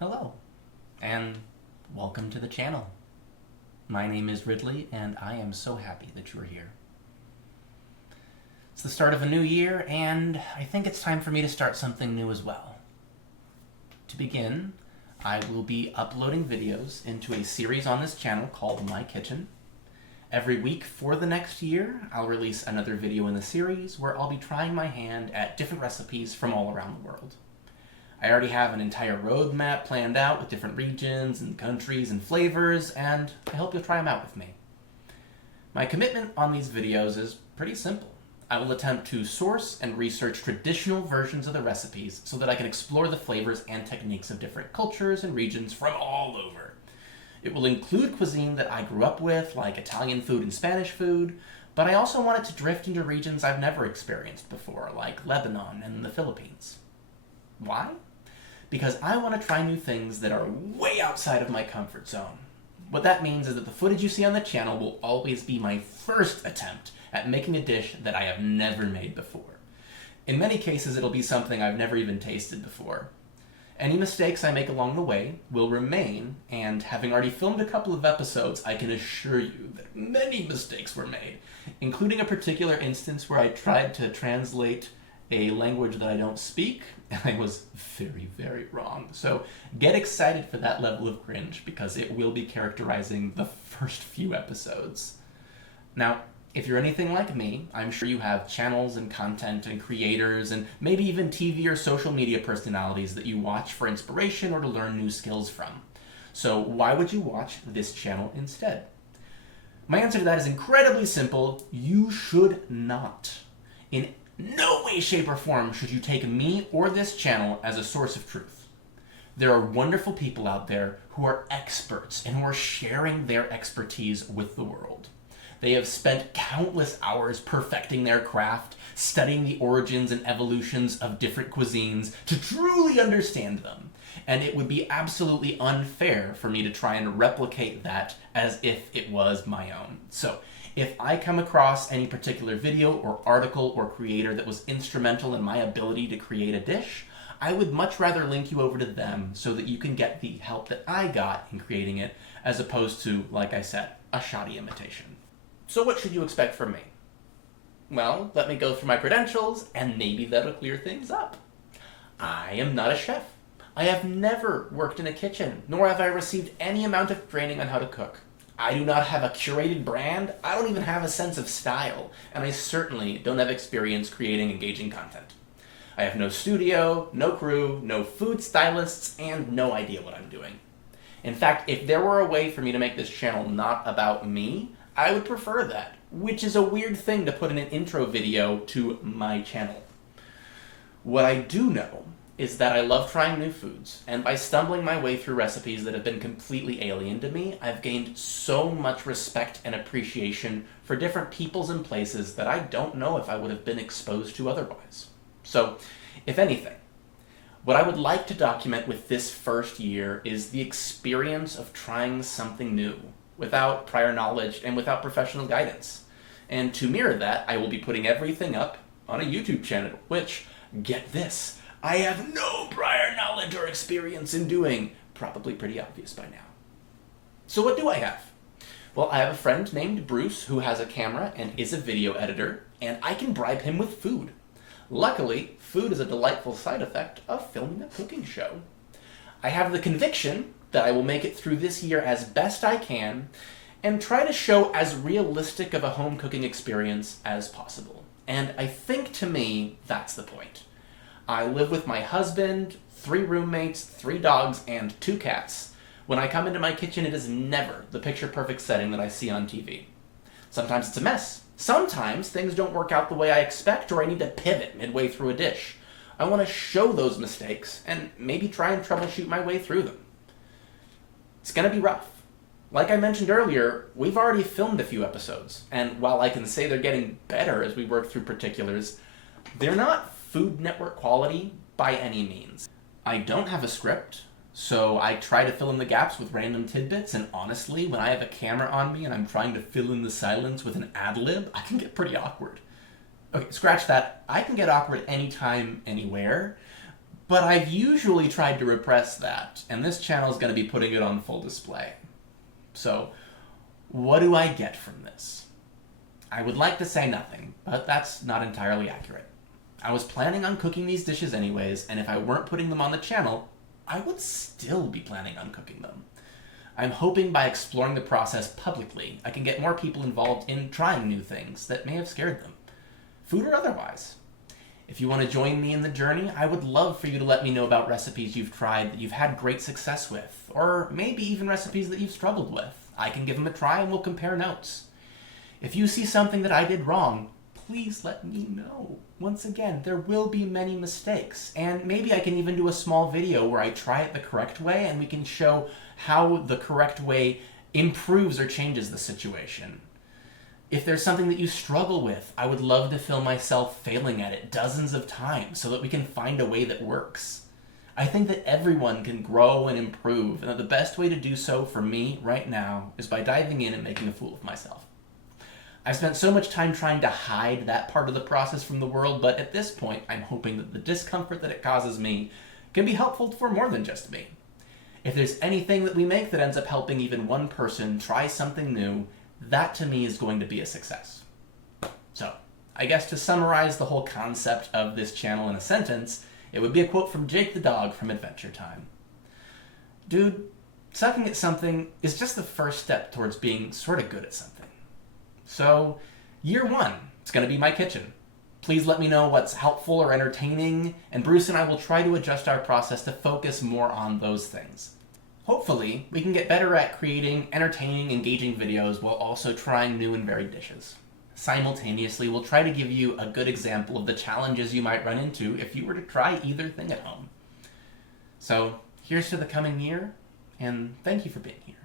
Hello, and welcome to the channel. My name is Ridley, and I am so happy that you're here. It's the start of a new year, and I think it's time for me to start something new as well. To begin, I will be uploading videos into a series on this channel called My Kitchen. Every week for the next year, I'll release another video in the series where I'll be trying my hand at different recipes from all around the world. I already have an entire roadmap planned out with different regions and countries and flavors, and I hope you'll try them out with me. My commitment on these videos is pretty simple. I will attempt to source and research traditional versions of the recipes so that I can explore the flavors and techniques of different cultures and regions from all over. It will include cuisine that I grew up with, like Italian food and Spanish food, but I also want it to drift into regions I've never experienced before, like Lebanon and the Philippines. Why? Because I want to try new things that are way outside of my comfort zone. What that means is that the footage you see on the channel will always be my first attempt at making a dish that I have never made before. In many cases, it'll be something I've never even tasted before. Any mistakes I make along the way will remain, and having already filmed a couple of episodes, I can assure you that many mistakes were made, including a particular instance where I tried to translate a language that I don't speak, and I was very, very wrong. So get excited for that level of cringe, because it will be characterizing the first few episodes. Now, if you're anything like me, I'm sure you have channels and content and creators and maybe even TV or social media personalities that you watch for inspiration or to learn new skills from. So why would you watch this channel instead? My answer to that is incredibly simple. You should not. In no way, shape, or form should you take me or this channel as a source of truth. There are wonderful people out there who are experts and who are sharing their expertise with the world. They have spent countless hours perfecting their craft, studying the origins and evolutions of different cuisines to truly understand them. And it would be absolutely unfair for me to try and replicate that as if it was my own. So, if I come across any particular video or article or creator that was instrumental in my ability to create a dish, I would much rather link you over to them so that you can get the help that I got in creating it, as opposed to, like I said, a shoddy imitation. So what should you expect from me? Well, let me go through my credentials, and maybe that'll clear things up. I am not a chef. I have never worked in a kitchen, nor have I received any amount of training on how to cook. I do not have a curated brand, I don't even have a sense of style, and I certainly don't have experience creating engaging content. I have no studio, no crew, no food stylists, and no idea what I'm doing. In fact, if there were a way for me to make this channel not about me, I would prefer that, which is a weird thing to put in an intro video to my channel. What I do know is that I love trying new foods, and by stumbling my way through recipes that have been completely alien to me, I've gained so much respect and appreciation for different peoples and places that I don't know if I would have been exposed to otherwise. So, if anything, what I would like to document with this first year is the experience of trying something new, without prior knowledge and without professional guidance. And to mirror that, I will be putting everything up on a YouTube channel, which, get this, I have no prior knowledge or experience in doing. Probably pretty obvious by now. So what do I have? Well, I have a friend named Bruce who has a camera and is a video editor, and I can bribe him with food. Luckily, food is a delightful side effect of filming a cooking show. I have the conviction that I will make it through this year as best I can and try to show as realistic of a home cooking experience as possible. And I think, to me, that's the point. I live with my husband, 3 roommates, 3 dogs, and 2 cats. When I come into my kitchen, it is never the picture-perfect setting that I see on TV. Sometimes it's a mess. Sometimes things don't work out the way I expect, or I need to pivot midway through a dish. I want to show those mistakes and maybe try and troubleshoot my way through them. It's going to be rough. Like I mentioned earlier, we've already filmed a few episodes, and while I can say they're getting better as we work through particulars, they're not Food Network quality by any means. I don't have a script, so I try to fill in the gaps with random tidbits, and honestly, when I have a camera on me and I'm trying to fill in the silence with an ad-lib, I can get pretty awkward. Okay, scratch that. I can get awkward anytime, anywhere, But I've usually tried to repress that, and this channel is going to be putting it on full display. So, what do I get from this? I would like to say nothing, but that's not entirely accurate. I was planning on cooking these dishes anyways, and if I weren't putting them on the channel, I would still be planning on cooking them. I'm hoping by exploring the process publicly, I can get more people involved in trying new things that may have scared them, food or otherwise. If you want to join me in the journey, I would love for you to let me know about recipes you've tried that you've had great success with, or maybe even recipes that you've struggled with. I can give them a try and we'll compare notes. If you see something that I did wrong, please let me know. Once again, there will be many mistakes, and maybe I can even do a small video where I try it the correct way and we can show how the correct way improves or changes the situation. If there's something that you struggle with, I would love to film myself failing at it dozens of times so that we can find a way that works. I think that everyone can grow and improve, and that the best way to do so for me right now is by diving in and making a fool of myself. I've spent so much time trying to hide that part of the process from the world, but at this point, I'm hoping that the discomfort that it causes me can be helpful for more than just me. If there's anything that we make that ends up helping even one person try something new, that to me is going to be a success. So, I guess to summarize the whole concept of this channel in a sentence, it would be a quote from Jake the dog from Adventure Time. Dude, sucking at something is just the first step towards being sort of good at something. So, year one, it's going to be my kitchen. Please let me know what's helpful or entertaining, and Bruce and I will try to adjust our process to focus more on those things. Hopefully, we can get better at creating entertaining, engaging videos while also trying new and varied dishes. Simultaneously, we'll try to give you a good example of the challenges you might run into if you were to try either thing at home. So, here's to the coming year, and thank you for being here.